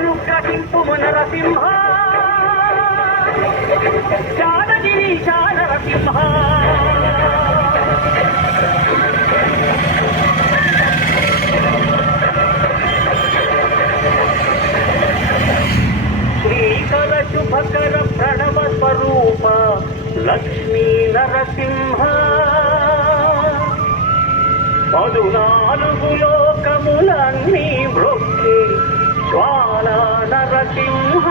అనుగ్రహింపుము నరసింహ జానగిరీశ నరసింహ శ్రీకర శుభకర ప్రణవ స్వరూప లక్ష్మీ నరసింహ 14 లోకములన్నీ మృక్కి జ్వాల నరసింహ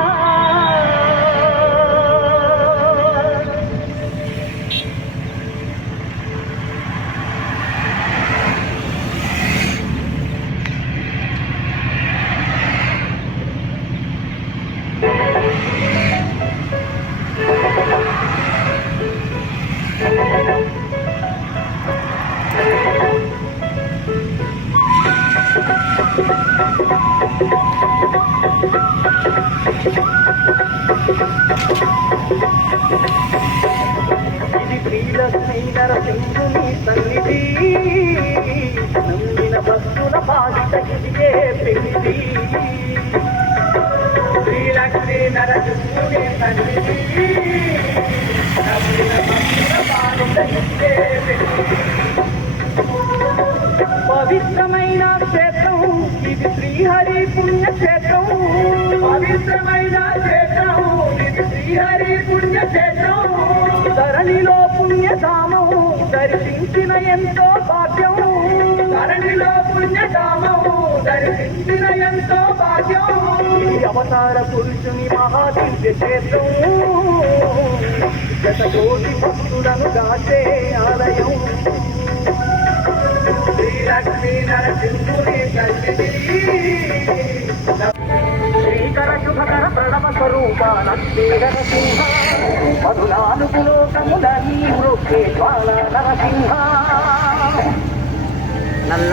ఇది శ్రీలక్ష్మీ నరసింహుని సన్నిధి నమ్మిన భక్తుల పాలిట ఇదిగే పెళ్లి శ్రీలక్ష్మీ నరసింహుని సన్నిధి నమ్మిన భక్తుల పాలిట ఇదిగే పెళ్లి పవిత్రమైన క్షేత్రం ఇది శ్రీహరి పుణ్యక్షేత్రం పవిత్రమైన క్షేత్రం ఇది శ్రీహరి పుణ్యక్షేత్రం ధరణిలో పుణ్యధామం దర్శించిన ఎంతో భాగ్యం ధరణిలో పుణ్యధామం దర్శించిన ఎంతో భాగ్యం ఈ అవతార పురుషుని మహాదివ్య క్షేత్రం శతకోటి భక్తులను దాచే ఆలయం శ్రీలక్ష్మీ నరసింహుని శ్రీకర శుభకర ప్రణవ స్వరూప లక్ష్మీ నరసింహ 14 లోకములన్నీ మృక్కి జ్వాల నరసింహ నల్ల